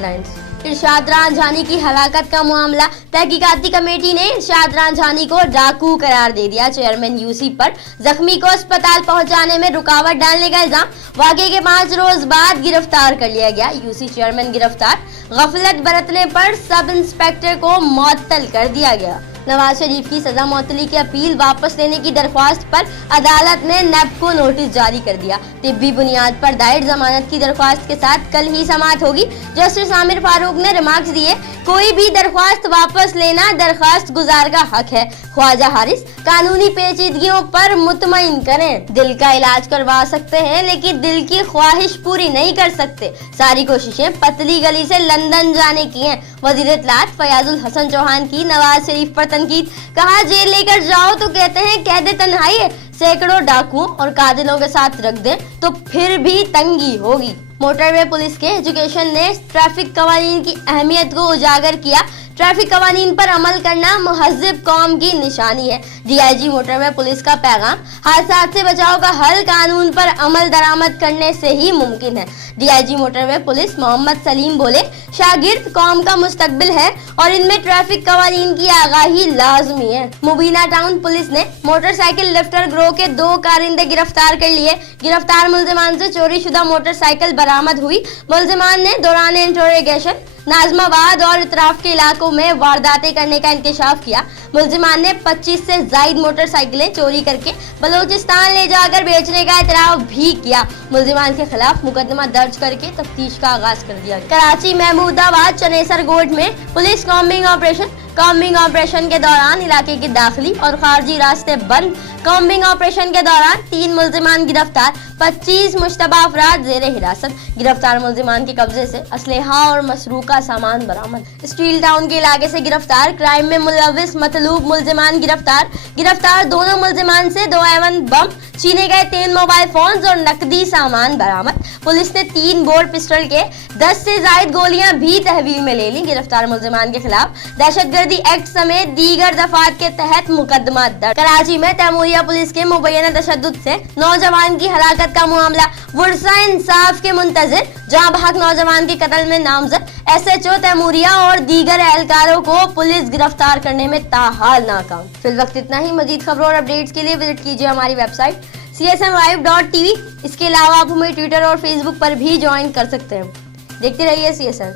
Headlines. इरशाद रांझानी की हलाकत का मामला, तहकीकाती कमेटी ने इरशाद रांझानी को डाकू करार दे दिया। चेयरमैन यूसी पर जख्मी को अस्पताल पहुंचाने में रुकावट डालने का इल्जाम, वाकये के 5 रोज बाद गिरफ्तार कर लिया गया। यूसी चेयरमैन गिरफ्तार, गफलत बरतने पर सब इंस्पेक्टर को मुअत्तल कर दिया गया। नवाज शरीफ की सजा मुअत्तली की अपील वापस लेने की दरख्वास्त पर अदालत ने नेब को नोटिस जारी कर दिया। तिब्बी बुनियाद पर दायर जमानत की दरख्वास्त के साथ कल ही समाअत होगी। जस्टिस आमिर फारूक ने रिमार्क्स दिए, कोई भी दरख्वास्त वापस लेना दरख्वास्त गुजार का हक है। ख्वाजा हारिस, कानूनी पेचीदगियों पर मुतमईन करें। दिल का इलाज करवा सकते हैं लेकिन दिल की ख्वाहिश पूरी नहीं कर सकते। सारी कोशिशें पतली गली से लंदन जाने की हैं। वजीर इत्तलात फयाजुल हसन चौहान की नवाज शरीफ पर तनकीद, कहा जेल लेकर जाओ तो कहते हैं कैदे तन्हाई है, सैकड़ों डाकुओं और कातिलों के साथ रख दें तो फिर भी तंगी होगी। मोटरवे पुलिस के एजुकेशन ने ट्रैफिक कवानीन की अहमियत को उजागर किया। ट्रैफिक कवानीन पर अमल करना मुहज़्ज़िब कौम की निशानी है। डीआईजी मोटरवे पुलिस का पैगाम, हादसात से बचाव का हल कानून पर अमल दरामद करने से ही मुमकिन है। DIG motorway police Mohammad Salim बोले, शागिर्द कौम का मुस्तकबिल है और इनमें ट्रैफिक कवानीन की आगाही लाजमी है। मुबीना टाउन पुलिस ने मोटरसाइकिल लिफ्टर गिरोह के 2 कारिंदे गिरफ्तार कर लिए। गिरफ्तार मुल्जिमान से चोरी शुदा मोटरसाइकिल बरामद हुई। मुल्जिमान ने दौरान इंटरोगेशन नाजमाबाद और इतराफ के इलाकों में वारदातें करने का इंकशाफ किया। मुल्जिमान ने 25 से ज्यादा मोटरसाइकिलें चोरी करके बलूचिस्तान ले जाकर बेचने का इतराफ भी किया। मुल्जिमान के खिलाफ मुकदमा दर्ज करके तफ्तीश का आगाज कर दिया। कराची महमूदाबाद चनेसर गोड में पुलिस कॉम्बिंग ऑपरेशन के दौरान इलाके के दाखिली और खारजी रास्ते बंद। कॉम्बिंग ऑपरेशन के दौरान 3 मुल्जिमान गिरफ्तार, 25 मुश्तबा अफराद जेर हिरासत। गिरफ्तार मुल्जिमान के कब्जे से असलहा और मसरूका सामान बरामद। स्टील टाउन के इलाके से गिरफ्तार, क्राइम में मुलविस मतलूब मुल्जिमान गिरफ्तार दोनों मुल्जिमान से 2 एवन बम, छीने गए 3 मोबाइल फोन्स और नकदी सामान बरामद। पुलिस ने 3 बोर पिस्टल के 10 से ज्यादा गोलियां भी तहवील में ले ली। गिरफ्तार मुल्जिमान के खिलाफ दहशतगर्दी एक्ट समेत दीगर दफात के तहत मुकदमा दर्ज। कराची में तैमूरिया पुलिस के मुबैना तशद्दुद से नौजवान की हलाकत का मामला, वर्सा इंसाफ के मुंतजिर, जहां बहक नौजवान के कत्ल में नामजद SHO तैमूरिया और दीगर एहलकारों को पुलिस गिरफ्तार करने में ताहाल नाकाम। फिलवक्त इतना ही। मजीद खबरों और अपडेट्स के लिए विजिट कीजिए हमारी वेबसाइट csmlive.tv। इसके अलावा आप हमें ट्विटर और फेसबुक पर भी ज्वाइन कर सकते हैं। देखते रहिए CSM।